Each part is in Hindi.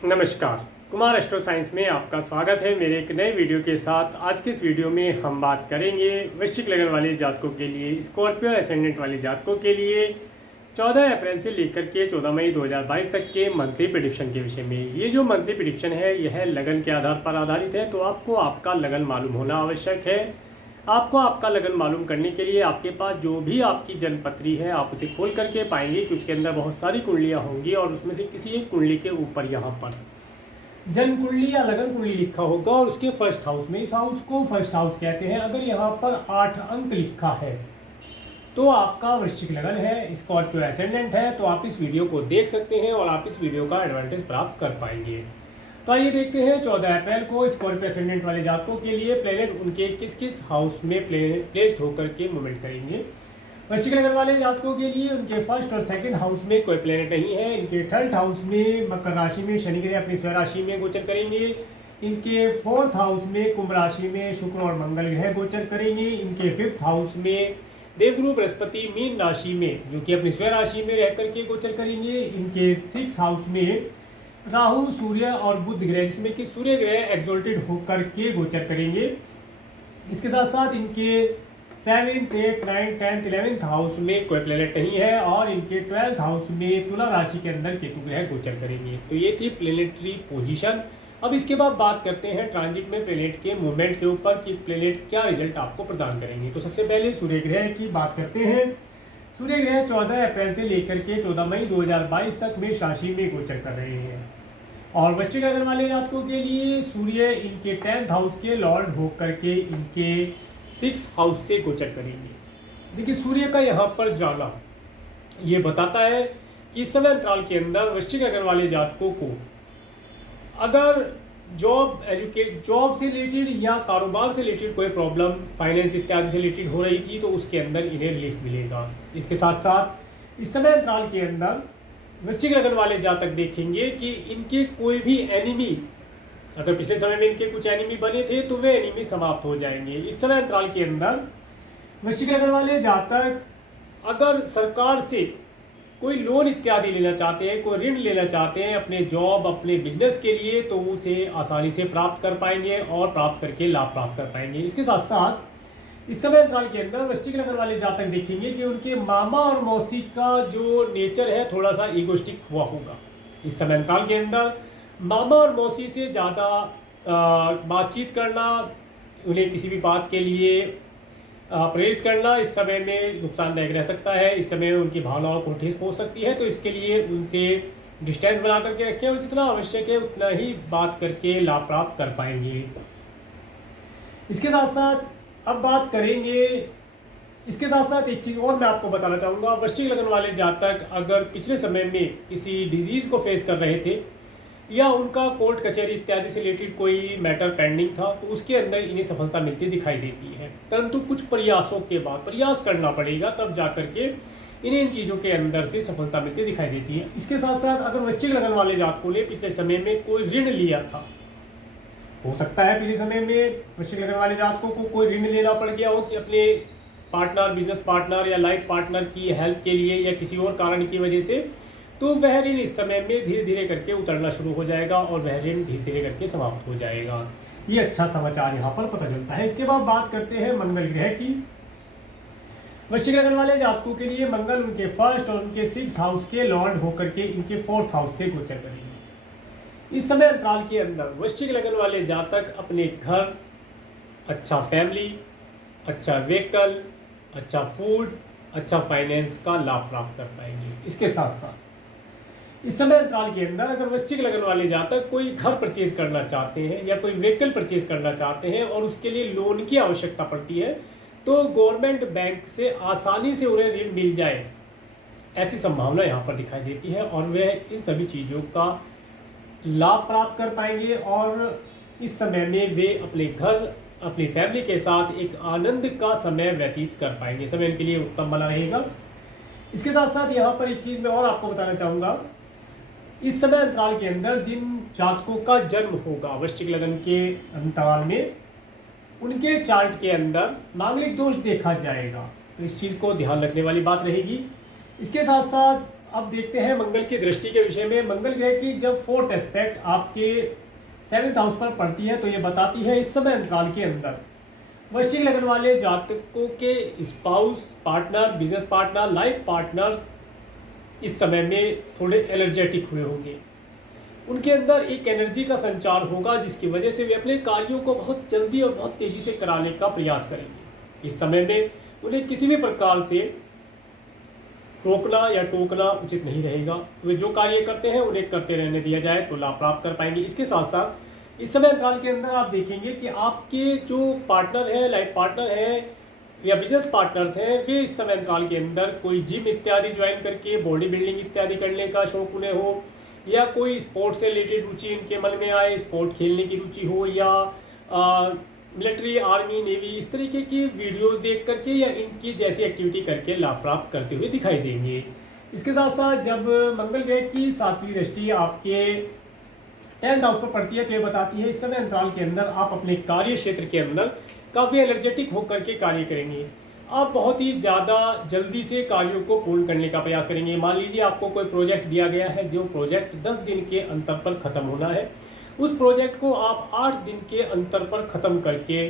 नमस्कार। कुमार एस्ट्रो साइंस में आपका स्वागत है मेरे एक नए वीडियो के साथ। आज के इस वीडियो में हम बात करेंगे वृश्चिक लगन वाले जातकों के लिए, स्कॉर्पियो एसेंडेंट वाले जातकों के लिए 14 अप्रैल से लेकर के 14 मई 2022 तक के मंथली प्रेडिक्शन के विषय में। ये जो मंथली प्रेडिक्शन है यह लगन के आधार पर आधारित है, तो आपको आपका लगन मालूम होना आवश्यक है। आपको आपका लगन मालूम करने के लिए आपके पास जो भी आपकी जन्मपत्री है आप उसे खोल करके पाएंगे कि उसके अंदर बहुत सारी कुंडलियां होंगी और उसमें से किसी एक कुंडली के ऊपर यहाँ पर जन्म कुंडली या लगन कुंडली लिखा होगा और उसके फर्स्ट हाउस में, इस हाउस को फर्स्ट हाउस कहते हैं। अगर यहाँ पर 8 अंक लिखा है तो आपका वृश्चिक लगन है, स्कॉर्पियो एसेंडेंट है। तो आप इस वीडियो को देख सकते हैं और आप इस वीडियो का एडवांटेज प्राप्त कर पाएंगे। तो आइए देखते हैं 14 अप्रैल को स्कॉर्पियो एसेंडेंट वाले जातकों के लिए प्लेनेट उनके किस किस हाउस में प्लेस्ड होकर के मूवमेंट करेंगे। वृश्चिक लगन वाले जातकों के लिए उनके फर्स्ट और सेकंड हाउस में कोई प्लेनेट नहीं है। इनके थर्ड हाउस में मकर राशि में शनि ग्रह अपनी स्वयं राशि में गोचर करेंगे। इनके फोर्थ हाउस में कुंभ राशि में शुक्र और मंगल ग्रह गोचर करेंगे। इनके फिफ्थ हाउस में देवगुरु बृहस्पति मीन राशि में जो कि अपनी स्वयं राशि में रह करके गोचर करेंगे। इनके सिक्स हाउस में राहु सूर्य और बुध ग्रह, जिसमें कि सूर्य ग्रह एक्सोल्टेड होकर के गोचर करेंगे। इसके साथ साथ इनके 7th, 8th, 9th, 10th, 11th house में कोई प्लेनेट नहीं है और इनके 12th हाउस में तुला राशि के अंदर केतु ग्रह गोचर करेंगे। तो ये थी प्लेनेटरी पोजीशन। अब इसके बाद बात करते हैं ट्रांजिट में प्लेनेट के मूवमेंट के ऊपर कि प्लेनेट क्या रिजल्ट आपको प्रदान करेंगे। तो सबसे पहले सूर्य ग्रह की बात करते हैं। सूर्य ग्रह 14 अप्रैल से लेकर के 14 मई 2022 तक मेष राशि में गोचर कर रहे हैं और वृश्चिक लगन वाले जातकों के लिए सूर्य इनके 10th हाउस के लॉर्ड होकर के इनके 6th हाउस से गोचर करेंगे। देखिए सूर्य का यहाँ पर जाना ये बताता है कि इस समय अंतराल के अंदर वृश्चिक लगन वाले जातकों को अगर जॉब से रिलेटेड या कारोबार से रिलेटेड कोई प्रॉब्लम, फाइनेंस इत्यादि से रिलेटेड हो रही थी तो उसके अंदर इन्हें रिलीफ मिलेगा। इसके साथ साथ इस समय अंतराल के अंदर वृश्चिक लगन वाले जातक देखेंगे कि इनके कोई भी एनिमी, अगर पिछले समय में इनके कुछ एनिमी बने थे तो वे एनिमी समाप्त हो जाएंगे। इस समय अंतराल के अंदर वृश्चिक लगन वाले जातक अगर सरकार से कोई लोन इत्यादि लेना चाहते हैं, कोई ऋण लेना चाहते हैं अपने जॉब, अपने बिजनेस के लिए, तो उसे आसानी से प्राप्त कर पाएंगे और प्राप्त करके लाभ प्राप्त कर पाएंगे। इसके साथ साथ इस समय अंतराल के अंदर वृश्चिक लगन वाले जातक देखेंगे कि उनके मामा और मौसी का जो नेचर है थोड़ा सा ईगोइस्टिक हुआ होगा। इस समय अंतराल के अंदर मामा और मौसी से ज़्यादा बातचीत करना, उन्हें किसी भी बात के लिए प्रेरित करना इस समय में नुकसानदायक रह सकता है। इस समय उनकी भावनाओं को ठेस पहुंच सकती है, तो इसके लिए उनसे डिस्टेंस बना करके रखें और जितना आवश्यक है उतना ही बात करके लाभ प्राप्त कर पाएंगे। इसके साथ साथ अब बात करेंगे, इसके साथ साथ एक चीज़ और मैं आपको बताना चाहूँगा। वृश्चिक लगन वाले जातक अगर पिछले समय में किसी डिजीज़ को फेस कर रहे थे या उनका कोर्ट कचहरी इत्यादि से रिलेटेड कोई मैटर पेंडिंग था तो उसके अंदर इन्हें सफलता मिलती दिखाई देती है, परंतु कुछ प्रयासों के बाद प्रयास करना पड़ेगा तब जा करके इन्हें इन चीज़ों के अंदर से सफलता मिलती दिखाई देती है। इसके साथ साथ अगर वृश्चिक लगन वाले जातकों ने पिछले समय में कोई ऋण लिया था, हो सकता है पिछले समय में वृश्चिक लगन वाले जातकों को कोई ऋण लेना पड़ गया हो कि अपने पार्टनर, बिजनेस पार्टनर या लाइफ पार्टनर की हेल्थ के लिए या किसी और कारण की वजह से, तो वह ऋण इस समय में धीरे धीरे करके उतरना शुरू हो जाएगा और वह ऋण धीरे धीरे करके समाप्त हो जाएगा। ये अच्छा समाचार यहाँ पर पता चलता है। इसके बाद बात करते हैं मंगल ग्रह की। वृश्चिक लगन वाले जातकों के लिए मंगल उनके फर्स्ट और उनके 6th हाउस के लॉर्ड होकर के इनके 4th हाउस से गोचर करेंगे। इस समय अंतराल के अंदर वृश्चिक लगन वाले जातक अपने घर, अच्छा फैमिली, अच्छा व्हीकल, अच्छा फूड, अच्छा फाइनेंस का लाभ प्राप्त कर पाएंगे। इसके साथ साथ इस समय अंतराल के अंदर अगर वृश्चिक लगन वाले जातक कोई घर परचेज करना चाहते हैं या कोई व्हीकल परचेज करना चाहते हैं और उसके लिए लोन की आवश्यकता पड़ती है तो गवर्नमेंट बैंक से आसानी से उन्हें ऋण मिल जाए, ऐसी संभावना यहाँ पर दिखाई देती है और वे इन सभी चीज़ों का लाभ प्राप्त कर पाएंगे और इस समय में वे अपने घर, अपनी फैमिली के साथ एक आनंद का समय व्यतीत कर पाएंगे। समय इनके लिए उत्तम बना रहेगा। इसके साथ साथ यहाँ पर एक चीज़ मैं और आपको बताना चाहूँगा। इस समय अंतराल के अंदर जिन जातकों का जन्म होगा वृश्चिक लगन के अंतराल में, उनके चार्ट के अंदर मांगलिक दोष देखा जाएगा, तो इस चीज़ को ध्यान रखने वाली बात रहेगी। इसके साथ साथ अब देखते हैं मंगल की दृष्टि के विषय में। मंगल ग्रह की जब फोर्थ एस्पेक्ट आपके 7th हाउस पर पड़ती है तो ये बताती है इस समय अंतराल के अंदर वृश्चिक लग्न वाले जातकों के spouse, partner, business partner, life partner इस समय में थोड़े एनर्जेटिक हुए होंगे। उनके अंदर एक एनर्जी का संचार होगा जिसकी वजह से वे अपने कार्यों को बहुत जल्दी और बहुत तेज़ी से कराने का प्रयास करेंगे। इस समय में उन्हें किसी भी प्रकार से रोकना या टोकना उचित नहीं रहेगा। वे जो कार्य करते हैं उन्हें करते रहने दिया जाए तो लाभ प्राप्त कर पाएंगे। इसके साथ साथ इस समय अंतराल के अंदर आप देखेंगे कि आपके जो पार्टनर हैं, लाइफ पार्टनर हैं या बिजनेस पार्टनर्स हैं, वे इस समय अंतराल के अंदर कोई जिम इत्यादि ज्वाइन करके बॉडी बिल्डिंग इत्यादि करने का शौक उन्हें हो, या कोई स्पोर्ट्स से रिलेटेड रुचि इनके मन में आए, स्पोर्ट खेलने की रुचि हो, या मिलिट्री, आर्मी, नेवी, इस तरीके की वीडियोस देख करके या इनकी जैसी एक्टिविटी करके लाभ प्राप्त करते हुए दिखाई देंगे। इसके साथ साथ जब मंगल ग्रह की 7वीं दृष्टि आपके 10th हाउस पर पड़ती है तो ये बताती है इस समय अंतराल के अंदर आप अपने कार्य क्षेत्र के अंदर काफ़ी एनर्जेटिक होकर के कार्य करेंगे। आप बहुत ही ज़्यादा जल्दी से कार्यों को पूर्ण करने का प्रयास करेंगे। मान लीजिए आपको कोई प्रोजेक्ट दिया गया है, जो प्रोजेक्ट 10 दिन के अंतर पर ख़त्म होना है, उस प्रोजेक्ट को आप 8 दिन के अंतर पर ख़त्म करके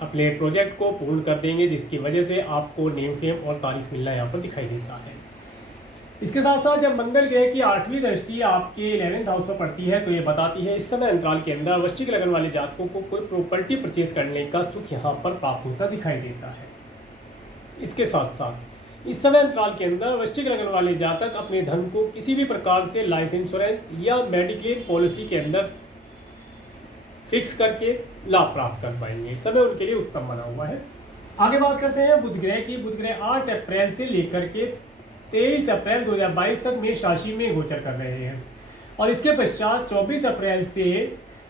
अपने प्रोजेक्ट को पूर्ण कर देंगे, जिसकी वजह से आपको नेम फेम और तारीफ मिलना यहाँ पर दिखाई देता है। इसके साथ साथ जब मंगल ग्रह की 8वीं दृष्टि आपके 11th हाउस पर पड़ती है तो ये बताती है इस समय अंतराल के अंदर वृश्चिक लग्न वाले जातकों को कोई प्रॉपर्टी परचेज करने का सुख यहाँ पर प्राप्त होता दिखाई देता है। इसके साथ साथ इस समय अंतराल के अंदर वृश्चिक लग्न वाले जातक अपने धन को किसी भी प्रकार से लाइफ इंश्योरेंस या मेडिक्लेम पॉलिसी के अंदर फिक्स करके लाभ प्राप्त कर पाएंगे। समय उनके लिए उत्तम बना हुआ है। आगे बात करते हैं बुध ग्रह की। बुध ग्रह 8 अप्रैल से लेकर के 23 अप्रैल 2022 तक मेष राशि में गोचर कर रहे हैं और इसके पश्चात 24 अप्रैल से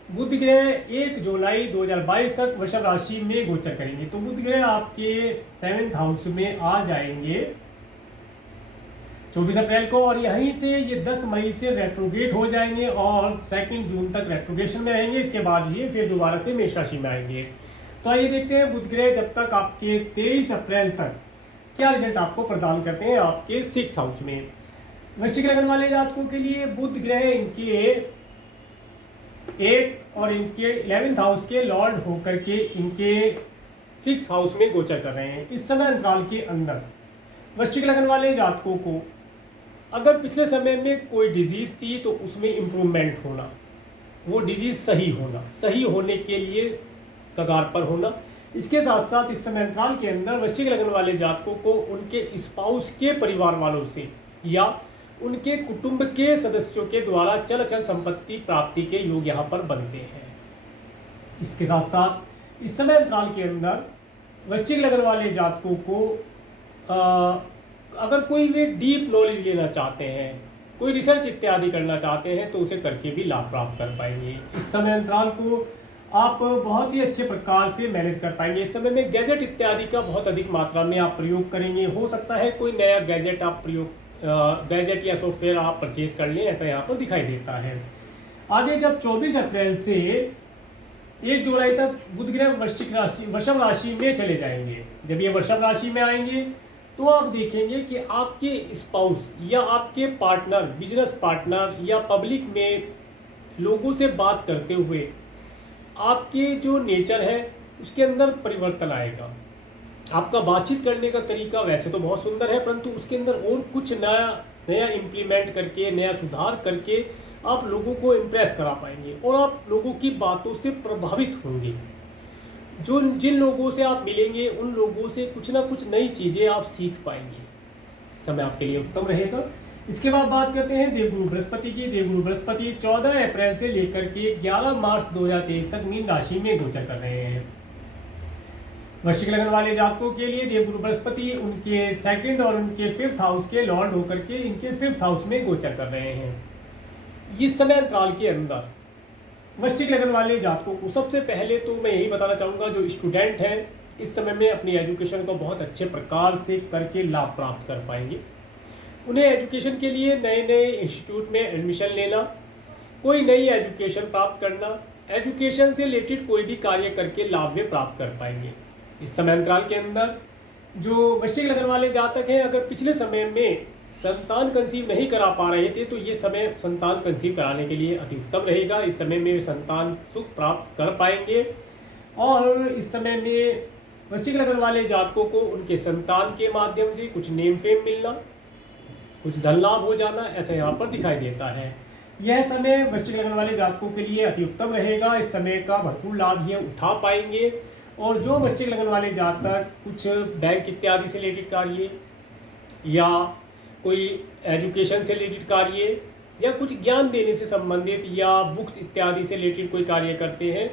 बुध ग्रह 1 जुलाई 2022 तक वृषभ राशि में गोचर करेंगे। तो बुध ग्रह आपके 7th हाउस में आ जाएंगे 24 अप्रैल को और यहीं से ये 10 मई से रेट्रोगेट हो जाएंगे और 2 जून तक रेट्रोगेशन में रहेंगे। इसके बाद ये फिर दोबारा से मेष राशि में आएंगे। तो आइए देखते हैं बुध ग्रह जब तक आपके 23 अप्रैल तक क्या रिजल्ट आपको प्रदान करते हैं आपके 6th हाउस में। वृश्चिक लग्न वाले जातकों के लिए बुध ग्रह इनके 8 और इनके 11th हाउस के लॉर्ड होकर के इनके 6th हाउस में गोचर कर रहे हैं। इस समय अंतराल के अंदर वृश्चिक लग्न वाले जातकों को अगर पिछले समय में कोई डिजीज़ थी तो उसमें इम्प्रूवमेंट होना, वो डिजीज़ सही होना, सही होने के लिए कगार पर होना। इसके साथ साथ इस समय अंतराल के अंदर वृश्चिक लग्न वाले जातकों को उनके स्पाउस के परिवार वालों से या उनके कुटुंब के सदस्यों के द्वारा चल अचल संपत्ति प्राप्ति के योग यहाँ पर बनते हैं। इसके साथ साथ इस समय अंतराल के अंदर वृश्चिक लग्न वाले जातकों को अगर कोई वे डीप नॉलेज लेना चाहते हैं, कोई रिसर्च इत्यादि करना चाहते हैं तो उसे करके भी लाभ प्राप्त कर पाएंगे। इस समय अंतराल को आप बहुत ही अच्छे प्रकार से मैनेज कर पाएंगे। इस समय में गैजेट इत्यादि का बहुत अधिक मात्रा में आप प्रयोग करेंगे। हो सकता है कोई नया गैजेट आप गैजेट या सॉफ्टवेयर आप परचेज कर लें, ऐसा यहाँ पर दिखाई देता है। आगे जब 24 अप्रैल से 1 जुलाई तक बुध ग्रह वृषभ राशि में चले जाएंगे। जब ये वृषभ राशि में आएंगे तो आप देखेंगे कि आपके स्पाउस या आपके पार्टनर, बिजनेस पार्टनर या पब्लिक में लोगों से बात करते हुए आपके जो नेचर है उसके अंदर परिवर्तन आएगा। आपका बातचीत करने का तरीका वैसे तो बहुत सुंदर है, परंतु उसके अंदर और कुछ नया इम्प्लीमेंट करके, नया सुधार करके आप लोगों को इम्प्रेस करा पाएंगे और आप लोगों की बातों से प्रभावित होंगे। जिन लोगों से आप मिलेंगे उन लोगों से कुछ ना कुछ नई चीज़ें आप सीख पाएंगे। समय आपके लिए उत्तम रहेगा। इसके बाद बात करते हैं देवगुरु बृहस्पति की। देवगुरु बृहस्पति 14 अप्रैल से लेकर के 11 मार्च 2023 तक मीन राशि में गोचर कर रहे हैं। वृश्चिक लग्न वाले जातकों के लिए देवगुरु बृहस्पति उनके 2nd और उनके 5th हाउस के लॉर्ड होकर के इनके 5th हाउस में गोचर कर रहे हैं। इस समय अंतराल के अंदर वृश्चिक लग्न वाले जातकों को सबसे पहले तो मैं यही बताना चाहूँगा, जो स्टूडेंट हैं इस समय में अपनी एजुकेशन को बहुत अच्छे प्रकार से करके लाभ प्राप्त कर पाएंगे। उन्हें एजुकेशन के लिए नए इंस्टीट्यूट में एडमिशन लेना, कोई नई एजुकेशन प्राप्त करना, एजुकेशन से रिलेटेड कोई भी कार्य करके लाभ वे प्राप्त कर पाएंगे। इस समय अंतराल के अंदर जो वृश्चिक लग्न वाले जातक हैं, अगर पिछले समय में संतान कंसीव नहीं करा पा रहे थे तो ये समय संतान कंसीव कराने के लिए अति उत्तम रहेगा। इस समय में संतान सुख प्राप्त कर पाएंगे और इस समय में वृश्चिक लग्न वाले जातकों को उनके संतान के माध्यम से कुछ नेम फेम मिलना, कुछ धन लाभ हो जाना ऐसा यहाँ पर दिखाई देता है। यह समय वृश्चिक लग्न वाले जातकों के लिए अति उत्तम रहेगा। इस समय का भरपूर लाभ ये उठा पाएंगे। और जो वृश्चिक लग्न वाले जातक कुछ बैंक इत्यादि से रिलेटेड कार्य या कोई एजुकेशन से रिलेटेड कार्य या कुछ ज्ञान देने से संबंधित या बुक्स इत्यादि से रिलेटेड कोई कार्य करते हैं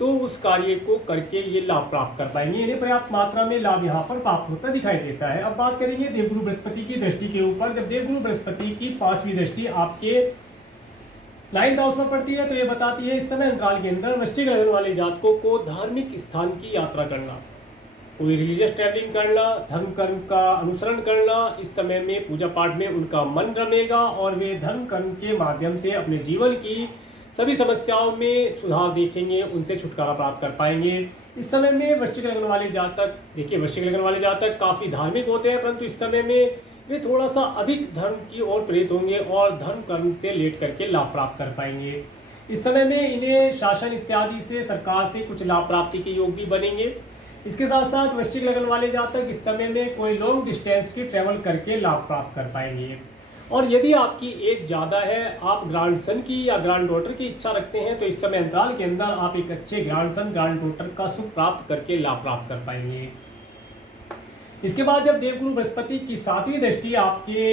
तो उस कार्य को करके ये लाभ प्राप्त कर पाएंगे। इन्हें पर्याप्त मात्रा में लाभ यहाँ पर प्राप्त होता दिखाई देता है। अब बात करेंगे देवगुरु बृहस्पति की दृष्टि के ऊपर। जब देवगुरु बृहस्पति की 5वीं दृष्टि आपके 9th हाउस में पड़ती है तो ये बताती है इस समय अंतराल के अंदर वृश्चिक लग्न वाले जातकों को धार्मिक स्थान की यात्रा करना, कोई रिलीजियस ट्रैवलिंग करना, धर्म कर्म का अनुसरण करना, इस समय में पूजा पाठ में उनका मन रमेगा और वे धर्म कर्म के माध्यम से अपने जीवन की सभी समस्याओं में सुधार देखेंगे, उनसे छुटकारा प्राप्त कर पाएंगे। इस समय में वृश्चिक लग्न वाले जातक, देखिए वृश्चिक लग्न वाले जातक काफ़ी धार्मिक होते हैं परंतु इस समय में वे थोड़ा सा अधिक धर्म की ओर प्रेरित होंगे और धर्म कर्म से लेट करके लाभ प्राप्त कर पाएंगे। इस समय में इन्हें शासन इत्यादि से, सरकार से कुछ लाभ प्राप्ति के योग भी बनेंगे। इसके साथ साथ वृश्चिक लग्न वाले जातक इस समय में कोई लॉन्ग डिस्टेंस की ट्रैवल करके लाभ प्राप्त कर पाएंगे। और यदि आपकी एज ज़्यादा है, आप ग्रैंड सन की या ग्रैंड डॉटर की इच्छा रखते हैं तो इस समय अंतराल के अंदर आप एक अच्छे ग्रैंड सन ग्रैंड डॉटर का सुख प्राप्त करके लाभ प्राप्त कर पाएंगे। इसके बाद जब देवगुरु बृहस्पति की 7वीं दृष्टि आपके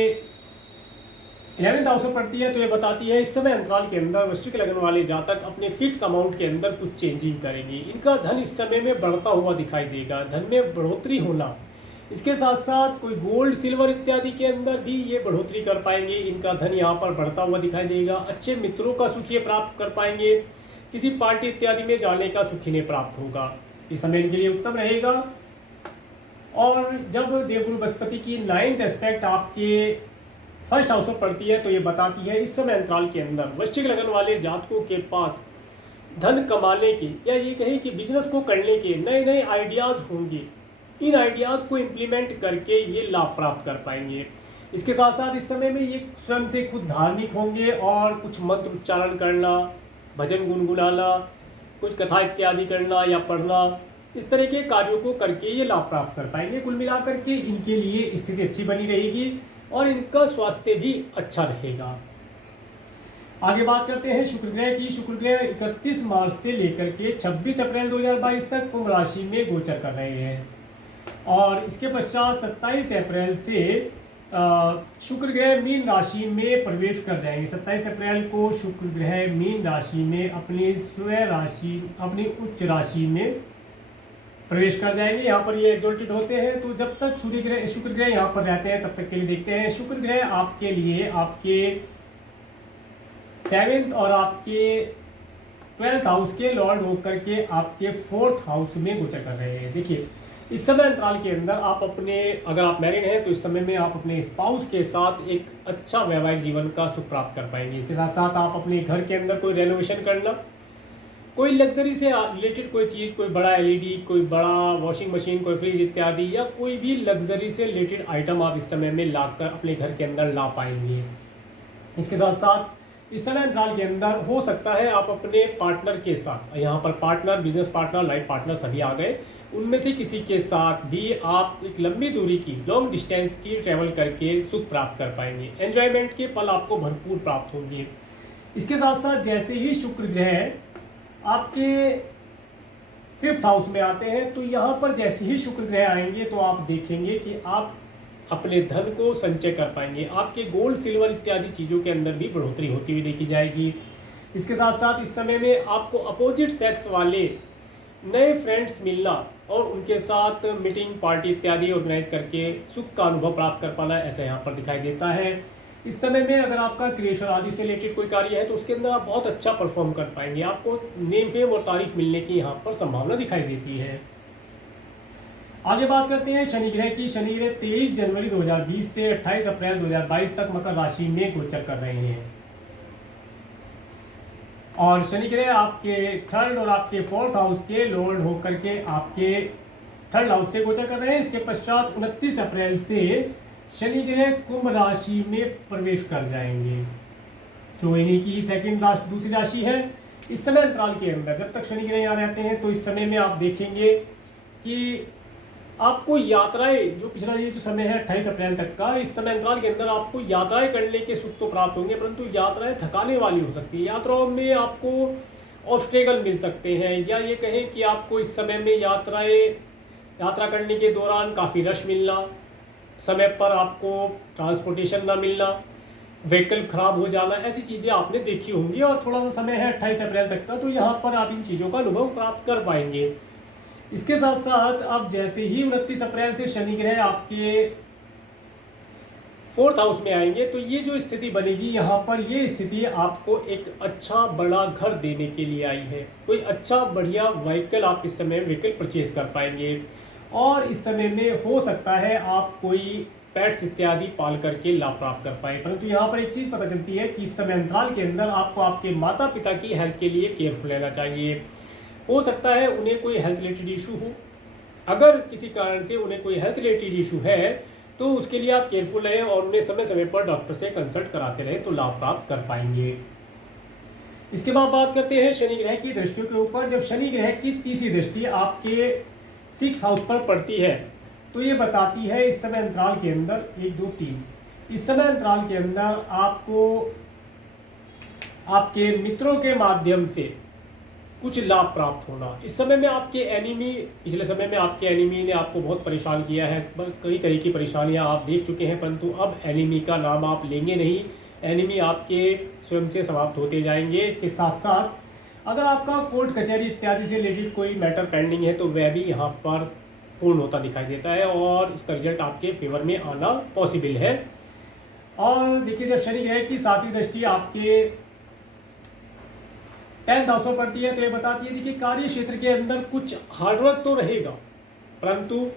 11th हाउस में पड़ती है तो ये बताती है इस समय अंतराल के अंदर वृश्चिक लग्न वाले जातक अपने फिक्स अमाउंट के अंदर कुछ चेंजिंग करेंगे। इनका धन इस समय में बढ़ता हुआ दिखाई देगा, धन में बढ़ोतरी होना। इसके साथ साथ कोई गोल्ड सिल्वर इत्यादि के अंदर भी ये बढ़ोतरी कर पाएंगे। इनका धन यहाँ पर बढ़ता हुआ दिखाई देगा। अच्छे मित्रों का सुख ये प्राप्त कर पाएंगे। किसी पार्टी इत्यादि में जाने का सुख इन्हें प्राप्त होगा। इस समय इनके लिए उत्तम रहेगा। और जब देवगुरु बृहस्पति की 9th एस्पेक्ट आपके 1st हाउस में पड़ती है तो ये बताती है इस समय अंतराल के अंदर वृश्चिक लग्न वाले जातकों के पास धन कमाने के या ये कहें कि बिजनेस को करने के नए नए आइडियाज़ होंगे। इन आइडियाज़ को इम्प्लीमेंट करके ये लाभ प्राप्त कर पाएंगे। इसके साथ साथ इस समय में ये स्वयं से खुद धार्मिक होंगे और कुछ मंत्र उच्चारण करना, भजन गुनगुनाना, कुछ कथा इत्यादि करना या पढ़ना, इस तरह के कार्यों को करके ये लाभ प्राप्त कर पाएंगे। कुल मिलाकर के इनके लिए स्थिति अच्छी बनी रहेगी और इनका स्वास्थ्य भी अच्छा रहेगा। आगे बात करते हैं शुक्र ग्रह की। शुक्र ग्रह 31 मार्च से लेकर के 26 अप्रैल 2022 तक कुंभ राशि में गोचर कर रहे हैं और इसके पश्चात 27 अप्रैल से शुक्र ग्रह मीन राशि में प्रवेश कर जाएंगे। 27 अप्रैल को शुक्र ग्रह मीन राशि में अपनी स्वयं राशि, अपनी उच्च राशि में प्रवेश कर जाएंगे। यहाँ पर ये एग्जॉल्टेड होते हैं तो जब तक शुक्र ग्रह यहाँ पर रहते हैं तब तक के लिए देखते हैं। शुक्र ग्रह आपके लिए आपके 7th और आपके 12th हाउस के लॉर्ड होकर के आपके 4th हाउस में गोचर कर रहे हैं। देखिए इस समय अंतराल के अंदर आप अपने, अगर आप मैरिड हैं तो इस समय में आप अपने स्पाउस के साथ एक अच्छा वैवाहिक जीवन का सुख प्राप्त कर पाएंगे। इसके साथ साथ आप अपने घर के अंदर कोई रेनोवेशन करना, कोई लग्जरी से रिलेटेड कोई चीज़, कोई बड़ा एलईडी, कोई बड़ा वॉशिंग मशीन, कोई फ्रिज इत्यादि या कोई भी लग्जरी से रिलेटेड आइटम आप इस समय में लाकर अपने घर के अंदर ला पाएंगे। इसके साथ साथ इस समय अंतराल के अंदर हो सकता है आप अपने पार्टनर के साथ, यहाँ पर partner, business partner, life partner सभी आ गए, उनमें से किसी के साथ भी आप एक लंबी दूरी की, लॉन्ग डिस्टेंस की ट्रैवल करके सुख प्राप्त कर पाएंगे। एंजॉयमेंट के पल आपको भरपूर प्राप्त होंगे। इसके साथ साथ जैसे ही शुक्र ग्रह आपके 5th हाउस में आते हैं तो यहाँ पर जैसे ही शुक्र ग्रह आएंगे तो आप देखेंगे कि आप अपने धन को संचय कर पाएंगे। आपके गोल्ड सिल्वर इत्यादि चीज़ों के अंदर भी बढ़ोतरी होती हुई देखी जाएगी। इसके साथ साथ इस समय में आपको अपोजिट सेक्स वाले नए फ्रेंड्स मिलना और उनके साथ मीटिंग, पार्टी इत्यादि ऑर्गेनाइज करके सुख का अनुभव प्राप्त कर पाना ऐसा यहाँ पर दिखाई देता है। इस समय में अगर आपका क्रिएशन आदि से रिलेटेड कोई कार्य है तो उसके अंदर आप बहुत अच्छा परफॉर्म कर पाएंगे। आपको नेम फेम और तारीफ मिलने की यहाँ पर संभावना दिखाई देती है। आगे बात करते हैं शनि ग्रह की। शनि ग्रह 23 जनवरी 2020 से 28 अप्रैल 2022 तक मकर राशि में गोचर कर रहे हैं और शनि ग्रह आपके 3rd और आपके 4th हाउस के लॉर्ड होकर के आपके 3rd हाउस से गोचर कर रहे हैं। इसके पश्चात 29 अप्रैल से शनि ग्रह कुंभ राशि में प्रवेश कर जाएंगे, जो इन्हीं की सेकंड राशि, दूसरी राशि है। इस समय अंतराल के अंदर जब तक शनि ग्रह यहाँ रहते हैं तो इस समय में आप देखेंगे कि आपको यात्राएं, जो पिछला ये जो समय है 28 अप्रैल तक का, इस समय अंतराल के अंदर आपको यात्राएं करने के सुख तो प्राप्त होंगे, परंतु यात्राएं थकाने वाली हो सकती है। यात्राओं में आपको ऑब्स्टेकल मिल सकते हैं, या ये कहें कि आपको इस समय में यात्रा करने के दौरान काफ़ी रश मिलना, समय पर आपको ट्रांसपोर्टेशन ना मिलना, व्हीकल खराब हो जाना, ऐसी चीज़ें आपने देखी होंगी। और थोड़ा सा समय है 28 अप्रैल तक का, तो यहाँ पर आप इन चीज़ों का अनुभव प्राप्त कर पाएंगे। इसके साथ साथ अब जैसे ही 29 अप्रैल से शनि ग्रह आपके 4th हाउस में आएंगे, तो ये जो स्थिति बनेगी यहाँ पर, ये स्थिति आपको एक अच्छा बड़ा घर देने के लिए आई है। कोई अच्छा बढ़िया व्हीकल आप इस समय व्हीकल परचेज कर पाएंगे, और इस समय में हो सकता है आप कोई पेट्स इत्यादि पाल करके लाभ प्राप्त कर पाए। परंतु यहाँ पर एक चीज़ पता चलती है कि इस समय अंतराल के अंदर आपको आपके माता पिता की हेल्थ के लिए केयरफुल रहना चाहिए। हो सकता है उन्हें कोई हेल्थ रिलेटेड इशू हो, अगर किसी कारण से उन्हें कोई हेल्थ रिलेटेड इशू है तो उसके लिए आप केयरफुल रहें और उन्हें समय समय पर डॉक्टर से कंसल्ट कराते रहें, तो लाभ प्राप्त कर पाएंगे। इसके बाद बात करते हैं शनि ग्रह की दृष्टियों के ऊपर। जब शनि ग्रह की तीसरी दृष्टि आपके 6th हाउस पर पड़ती है, तो ये बताती है इस समय अंतराल के अंदर 1 2 3, इस समय अंतराल के अंदर आपको आपके मित्रों के माध्यम से कुछ लाभ प्राप्त होना। इस समय में आपके एनिमी, पिछले समय में आपके एनिमी ने आपको बहुत परेशान किया है, कई तरह की परेशानियां आप देख चुके हैं, परंतु अब एनिमी का नाम आप लेंगे नहीं, एनिमी आपके स्वयं से समाप्त होते जाएंगे। इसके साथ साथ अगर आपका कोर्ट कचहरी इत्यादि से रिलेटेड कोई मैटर पेंडिंग है, तो वह भी यहाँ पर पूर्ण होता दिखाई देता है और इसका रिजल्ट आपके फेवर में आना पॉसिबल है। और देखिए, जब शनि ग्रह की 7वीं दृष्टि आपके 10th हाउस पर पड़ती है, तो ये बताती है, देखिए कार्य क्षेत्र के अंदर कुछ हार्डवर्क तो रहेगा, परंतु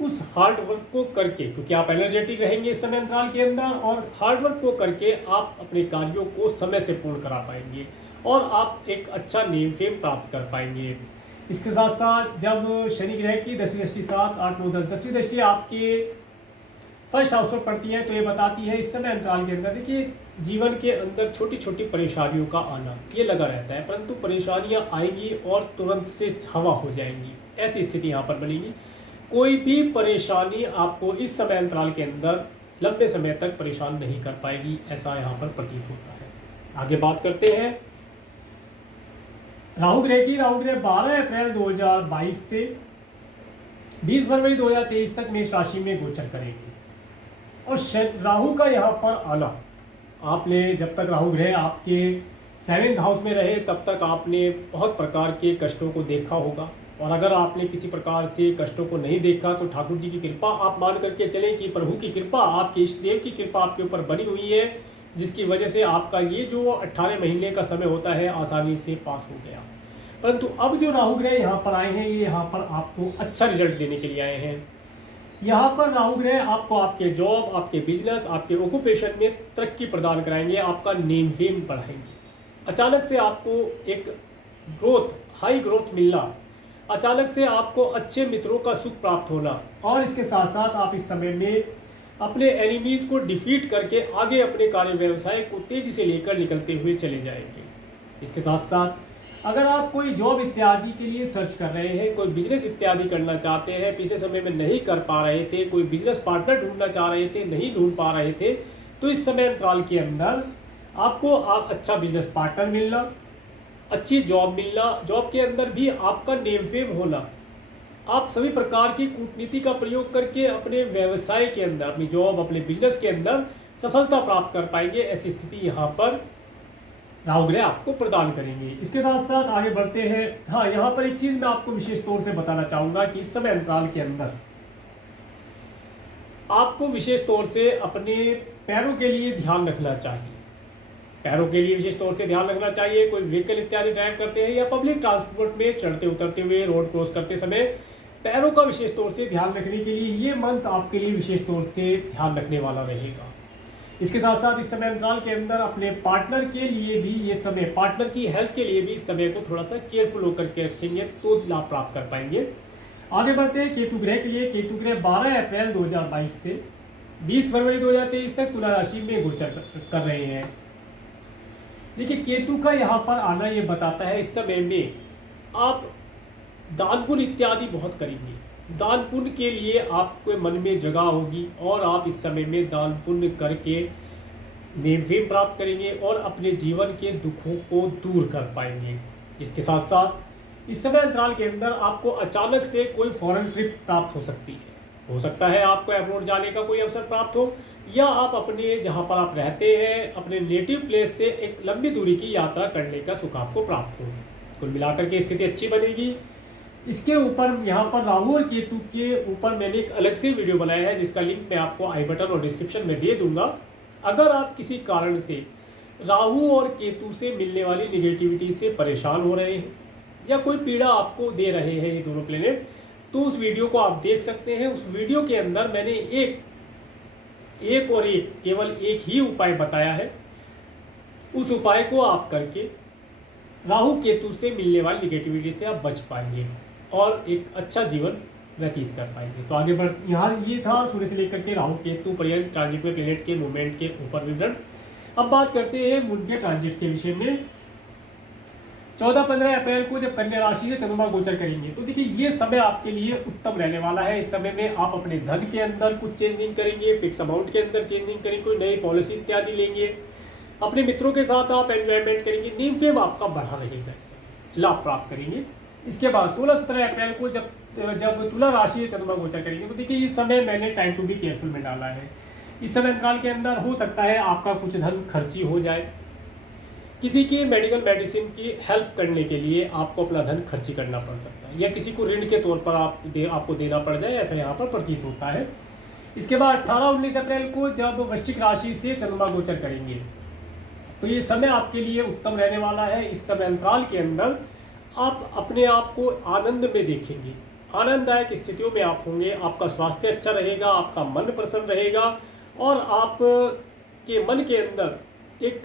उस हार्डवर्क को करके, क्योंकि आप एनर्जेटिक रहेंगे इस समय अंतराल के अंदर, और हार्डवर्क को करके आप अपने कार्यों को समय से पूर्ण करा पाएंगे और आप एक अच्छा नेम फेम प्राप्त कर पाएंगे। इसके साथ साथ जब शनि ग्रह की 10वीं दृष्टि 7 8 9 10 10वीं दृष्टि आपके 1st हाउस पर पड़ती है, तो ये बताती है इस समय अंतराल के अंदर, देखिए जीवन के अंदर छोटी छोटी परेशानियों का आना ये लगा रहता है, परंतु परेशानियां आएंगी और तुरंत से हवा हो जाएंगी, ऐसी स्थिति यहाँ पर बनेगी। कोई भी परेशानी आपको इस समय अंतराल के अंदर लंबे समय तक परेशान नहीं कर पाएगी, ऐसा यहाँ पर प्रतीत होता है। आगे बात करते हैं राहु ग्रह की। राहु ग्रह 12 अप्रैल 2022 से 20 फरवरी 2023 तक मेष राशि में गोचर करेगी, और राहु का यहाँ पर आना, आपने जब तक राहु ग्रह आपके 7th हाउस में रहे तब तक आपने बहुत प्रकार के कष्टों को देखा होगा, और अगर आपने किसी प्रकार से कष्टों को नहीं देखा तो ठाकुर जी की कृपा आप मान करके चलें कि प्रभु की कृपा, आपके इष्ट देव की कृपा आपके ऊपर बनी हुई है, जिसकी वजह से आपका ये जो 18 महीने का समय होता है आसानी से पास हो गया। परंतु अब जो राहु ग्रह यहाँ पर आए हैं, ये यहाँ पर आपको अच्छा रिजल्ट देने के लिए आए हैं। यहाँ पर राहु ग्रह आपको आपके जॉब, आपके बिजनेस, आपके ऑक्यूपेशन में तरक्की प्रदान कराएंगे, आपका नेम फेम बढ़ाएंगे। अचानक से आपको एक ग्रोथ, हाई ग्रोथ मिलना, अचानक से आपको अच्छे मित्रों का सुख प्राप्त होना, और इसके साथ साथ आप इस समय में अपने एनिमीज को डिफीट करके आगे अपने कार्य व्यवसाय को तेजी से लेकर निकलते हुए चले जाएंगे। इसके साथ साथ अगर आप कोई जॉब इत्यादि के लिए सर्च कर रहे हैं, कोई बिजनेस इत्यादि करना चाहते हैं, पिछले समय में नहीं कर पा रहे थे, कोई बिजनेस पार्टनर ढूंढना चाह रहे थे, नहीं ढूंढ पा रहे थे, तो इस समय अंतराल के अंदर आपको अच्छा बिजनेस पार्टनर मिलना, अच्छी जॉब मिलना, जॉब के अंदर भी आपका नेम फेम होना, आप सभी प्रकार की कूटनीति का प्रयोग करके अपने व्यवसाय के अंदर, अपनी जॉब, अपने बिजनेस के अंदर सफलता प्राप्त कर पाएंगे। ऐसी स्थिति यहाँ पर राहु ग्रह आपको प्रदान करेंगे। इसके साथ साथ आगे बढ़ते हैं। हाँ, यहाँ पर एक चीज मैं आपको विशेष तौर से बताना चाहूंगा कि इस समय अंतराल के अंदर आपको विशेष तौर से अपने पैरों के लिए ध्यान रखना चाहिए। पैरों के लिए विशेष तौर से ध्यान रखना चाहिए। कोई व्हीकल इत्यादि ड्राइव करते हैं या पब्लिक ट्रांसपोर्ट में चढ़ते उतरते हुए, रोड क्रॉस करते समय पैरों का विशेष तौर से ध्यान रखने के लिए ये मंत्र आपके लिए विशेष तौर से ध्यान रखने वाला रहेगा। इसके साथ साथ इस समय अंतराल के अंदर अपने पार्टनर के लिए भी ये समय, पार्टनर की हेल्थ के लिए भी इस समय को थोड़ा सा केयरफुल होकर के रखेंगे तो लाभ प्राप्त कर पाएंगे। आगे बढ़ते हैं केतु ग्रह के लिए। केतु ग्रह 12 अप्रैल 2022 से 20 फरवरी 2023 तक तुला राशि में गोचर कर रहे हैं। देखिए केतु का यहाँ पर आना ये बताता है इस समय में आप दान पुण्य इत्यादि बहुत करेंगे। दान पुण्य के लिए आपके मन में जगह होगी और आप इस समय में दान पुण्य करके नेम फेम प्राप्त करेंगे और अपने जीवन के दुखों को दूर कर पाएंगे। इसके साथ साथ इस समय अंतराल के अंदर आपको अचानक से कोई फॉरेन ट्रिप प्राप्त हो सकती है। हो सकता है आपको अब्रॉड जाने का कोई अवसर प्राप्त हो, या आप अपने जहाँ पर आप रहते हैं अपने नेटिव प्लेस से एक लंबी दूरी की यात्रा करने का सुख आपको प्राप्त हो। कुल मिलाकर के स्थिति अच्छी बनेगी। इसके ऊपर यहाँ पर राहु और केतु के ऊपर मैंने एक अलग से वीडियो बनाया है जिसका लिंक मैं आपको आई बटन और डिस्क्रिप्शन में दे दूंगा। अगर आप किसी कारण से राहु और केतु से मिलने वाली निगेटिविटी से परेशान हो रहे हैं या कोई पीड़ा आपको दे रहे हैं ये दोनों प्लेनेट, तो उस वीडियो को आप देख सकते हैं। उस वीडियो के अंदर मैंने एक केवल एक ही उपाय बताया है। उस उपाय को आप करके राहु केतु से मिलने वाली निगेटिविटी से आप बच पाएंगे और एक अच्छा जीवन व्यतीत कर पाएंगे। तो आगे बढ़ यहाँ ये था सूर्य से लेकर के राहु केतु पर्यंत ट्रांजिट में प्लेनेट के मूवमेंट के ऊपर विवरण। अब बात करते हैं मून के ट्रांजिट के विषय में। 14-15 अप्रैल को जब कन्या राशि से चंद्रमा गोचर करेंगे तो देखिए ये समय आपके लिए उत्तम रहने वाला है। इस समय में आप अपने धन के अंदर कुछ चेंजिंग करेंगे, फिक्स अमाउंट के अंदर चेंजिंग करेंगे, कोई नई पॉलिसी इत्यादि लेंगे, अपने मित्रों के साथ आप एंजॉयमेंट करेंगे, नेम फेम आपका बढ़ा रहेगा, लाभ प्राप्त करेंगे। इसके बाद 16-17 अप्रैल को जब तुला राशि से चंद्रमा गोचर करेंगे तो देखिए इस समय मैंने टाइम टू बी केयरफुल में डाला है। इस समय अंतराल के अंदर हो सकता है आपका कुछ धन खर्ची हो जाए, किसी की मेडिकल मेडिसिन की हेल्प करने के लिए आपको अपना धन खर्ची करना पड़ सकता है, या किसी को ऋण के तौर पर आपको देना पड़ जाए, ऐसा यहाँ पर प्रतीत होता है। इसके बाद 18-19 अप्रैल को जब वृश्चिक राशि से चंद्रमा गोचर करेंगे तो ये समय आपके लिए उत्तम रहने वाला है। इस समय अंतराल के अंदर आप अपने आप को आनंद में देखेंगे, आनंददायक स्थितियों में आप होंगे, आपका स्वास्थ्य अच्छा रहेगा, आपका मन प्रसन्न रहेगा और आप के मन के अंदर एक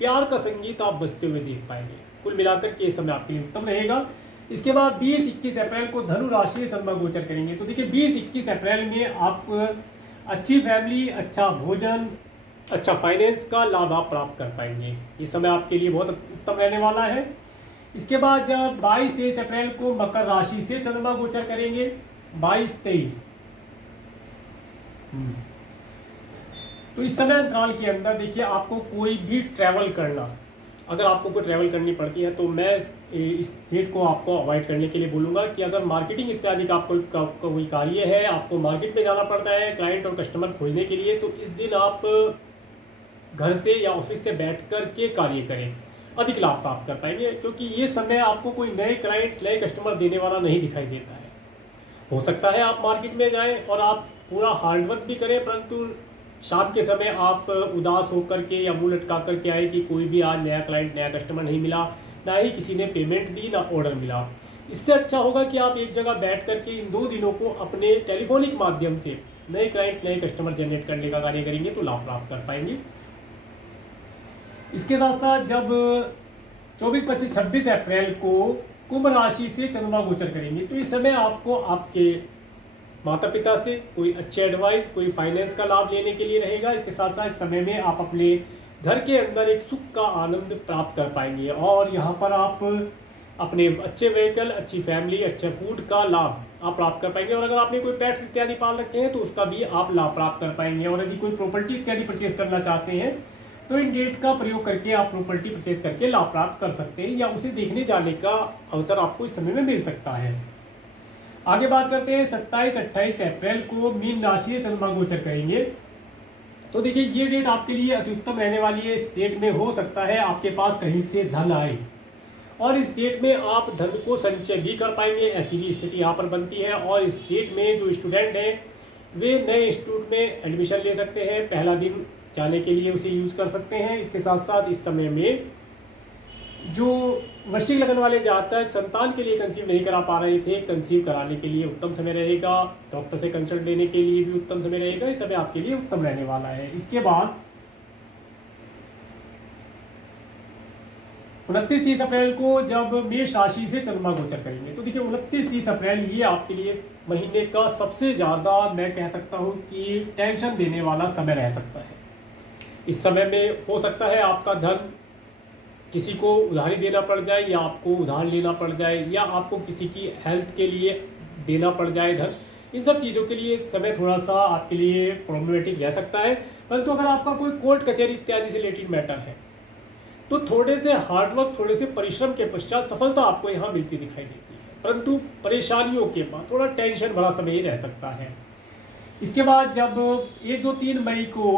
प्यार का संगीत आप बजते हुए देख पाएंगे। कुल मिलाकर के ये समय आपके लिए उत्तम रहेगा। इसके बाद 20-21 अप्रैल को धनु राशि से चंद्रमा गोचर करेंगे तो देखिए 20-21 अप्रैल में आप अच्छी फैमिली, अच्छा भोजन, अच्छा फाइनेंस का लाभ आप प्राप्त कर पाएंगे। ये समय आपके लिए बहुत उत्तम रहने वाला है। इसके बाद जब 22-23 अप्रैल को मकर राशि से चंद्रमा गोचर करेंगे, 22-23 तो इस समय अंतराल के अंदर देखिए आपको कोई भी ट्रैवल करना, अगर आपको कोई ट्रैवल करनी पड़ती है तो मैं इस डेट को आपको अवॉइड करने के लिए बोलूँगा कि अगर मार्केटिंग इत्यादि का आपको कोई कार्य है, आपको मार्केट में जाना पड़ता है क्लाइंट और कस्टमर खोजने के लिए, तो इस दिन आप घर से या ऑफिस से बैठ कर के कार्य करें, अधिक लाभ प्राप्त कर पाएंगे। क्योंकि ये समय आपको कोई नए क्लाइंट, नए कस्टमर देने वाला नहीं दिखाई देता है। हो सकता है आप मार्केट में जाएं और आप पूरा हार्डवर्क भी करें, परंतु शाम के समय आप उदास होकर के या मुंह लटका कर के आए कि कोई भी आज नया क्लाइंट, नया कस्टमर नहीं मिला, ना ही किसी ने पेमेंट दी, ना ऑर्डर मिला। इससे अच्छा होगा कि आप एक जगह बैठ कर के इन 2 दिनों को अपने टेलीफोनिक माध्यम से नए क्लाइंट, नए कस्टमर जनरेट करने का कार्य करेंगे तो लाभ प्राप्त कर पाएंगे। इसके साथ साथ जब 24-25-26 अप्रैल को कुंभ राशि से चंद्रमा गोचर करेंगे तो इस समय आपको आपके माता पिता से कोई अच्छे एडवाइस, कोई फाइनेंस का लाभ लेने के लिए रहेगा। इसके साथ साथ समय में आप अपने घर के अंदर एक सुख का आनंद प्राप्त कर पाएंगे और यहाँ पर आप अपने अच्छे व्हीकल, अच्छी फैमिली, अच्छे फूड का लाभ आप प्राप्त कर पाएंगे। और अगर आपने कोई पेट्स इत्यादि पाल रखे हैं तो उसका भी आप लाभ प्राप्त कर पाएंगे। और यदि कोई प्रॉपर्टी इत्यादि परचेज करना चाहते हैं तो इन डेट का प्रयोग करके आप प्रॉपर्टी परचेज करके लाभ प्राप्त कर सकते हैं, या उसे देखने जाने का अवसर आपको इस समय में मिल सकता है। आगे बात करते हैं 27-28 अप्रैल को मीन राशि से चंद्रमा गोचर करेंगे तो देखिए ये डेट आपके लिए अति उत्तम रहने वाली है। इस डेट में हो सकता है आपके पास कहीं से धन आए और इस डेट में आप धन को संचय भी कर पाएंगे, ऐसी भी स्थिति यहाँ पर बनती है। और इस डेट में जो स्टूडेंट हैं वे नए इंस्टीट्यूट में एडमिशन ले सकते हैं, पहला दिन जाने के लिए उसे यूज़ कर सकते हैं। इसके साथ साथ इस समय में जो वृश्चिक लगन वाले जातक संतान के लिए कंसीव नहीं करा पा रहे थे, कंसीव कराने के लिए उत्तम समय रहेगा, डॉक्टर से कंसल्ट लेने के लिए भी उत्तम समय रहेगा। इस समय आपके लिए उत्तम रहने वाला है। इसके बाद 29-30 अप्रैल को जब मेष राशि से चंद्रमा गोचर करेंगे तो देखिए 29-30 अप्रैल ये आपके लिए महीने का सबसे ज़्यादा मैं कह सकता हूँ कि टेंशन देने वाला समय रह सकता है। इस समय में हो सकता है आपका धन किसी को उधारी देना पड़ जाए, या आपको उधार लेना पड़ जाए, या आपको किसी की हेल्थ के लिए देना पड़ जाए धन। इन सब चीज़ों के लिए समय थोड़ा सा आपके लिए प्रॉब्लमेटिक रह सकता है। परंतु अगर आपका कोई कोर्ट कचहरी इत्यादि से रिलेटेड मैटर है तो थोड़े से हार्डवर्क, थोड़े से परिश्रम के पश्चात सफलता आपको यहाँ मिलती दिखाई देती है। परंतु परेशानियों के बाद थोड़ा टेंशन भरा समय ही रह सकता है। इसके बाद जब 1, 2, 3 मई को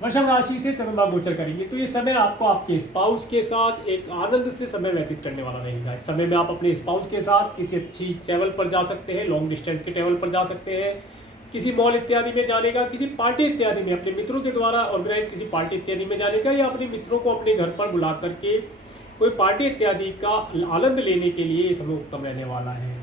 वृषभ राशि से चंद्रमा गोचर करेंगे तो ये समय आपको आपके स्पाउस के साथ एक आनंद से समय व्यतीत करने वाला रहेगा। इस समय में आप अपने स्पाउस के साथ किसी अच्छी ट्रैवल पर जा सकते हैं, लॉन्ग डिस्टेंस के ट्रैवल पर जा सकते हैं, किसी मॉल इत्यादि में जाने का, किसी पार्टी इत्यादि में अपने मित्रों के द्वारा ऑर्गेनाइज किसी पार्टी इत्यादि में जाने का, या अपने मित्रों को अपने घर पर बुला करके कोई पार्टी इत्यादि का आनंद लेने के लिए ये समय उत्तम रहने वाला है।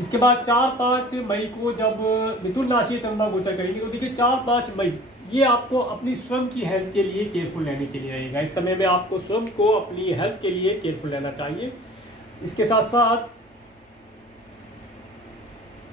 इसके बाद 4-5 मई को जब मिथुन राशि चंद्रमा गोचर करेंगे तो देखिए 4-5 मई ये आपको अपनी स्वयं की हेल्थ के लिए केयरफुल रहने के लिए रहेगा। इस समय में आपको स्वयं को अपनी हेल्थ के लिए केयरफुल रहना चाहिए। इसके साथ साथ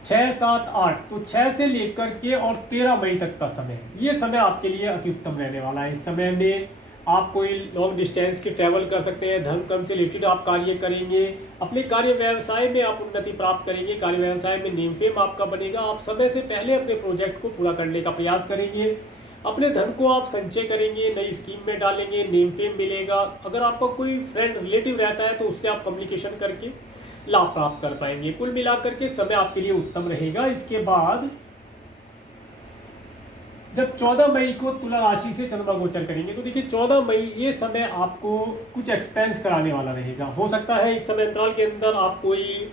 6, 7, 8 तो 6 से लेकर के और 13 मई तक का समय, ये समय आपके लिए अति उत्तम रहने वाला है। इस समय में आप कोई लॉन्ग डिस्टेंस की ट्रैवल कर सकते हैं, धर्म कर्म से रिलेटेड आप कार्य करेंगे, अपने कार्य व्यवसाय में आप उन्नति प्राप्त करेंगे, कार्य व्यवसाय में नेम फेम आपका बनेगा। आप समय से पहले अपने प्रोजेक्ट को पूरा करने का प्रयास करेंगे, अपने धन को आप संचय करेंगे, नई स्कीम में डालेंगे, नेम फेम मिलेगा। अगर आपका कोई फ्रेंड रिलेटिव रहता है तो उससे आप कम्युनिकेशन करके लाभ प्राप्त कर पाएंगे। कुल मिलाकर के समय आपके लिए उत्तम रहेगा। इसके बाद जब 14 मई को तुला राशि से चंद्रमा गोचर करेंगे तो देखिए 14 मई ये समय आपको कुछ एक्सपेंस कराने वाला रहेगा। हो सकता है इस समय अंतराल के अंदर आप कोई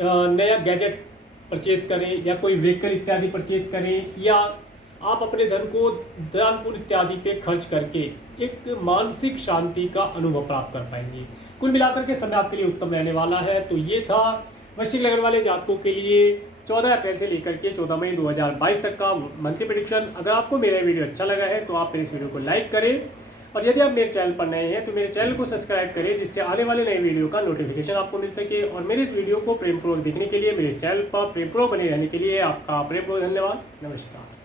नया गैजेट परचेज करें, या कोई व्हीकल इत्यादि परचेज करें, या आप अपने धन को दान पुण्य इत्यादि पे खर्च करके एक मानसिक शांति का अनुभव प्राप्त कर पाएंगे। कुल मिलाकर के समय आपके लिए उत्तम रहने वाला है। तो ये था वृश्चिक लग्न वाले जातकों के लिए 14 अप्रैल से लेकर के 14 मई 2022 तक का मंथली प्रेडिक्शन। अगर आपको मेरा वीडियो अच्छा लगा है तो आप मेरे इस वीडियो को लाइक करें, और यदि आप मेरे चैनल पर नए हैं तो मेरे चैनल को सब्सक्राइब करें, जिससे आने वाले नए वीडियो का नोटिफिकेशन आपको मिल सके। और मेरे इस वीडियो को प्रेमपूर्वक देखने के लिए, मेरे चैनल पर प्रेमपूर्वक बने रहने के लिए आपका प्रेमपूर्वक धन्यवाद। नमस्कार।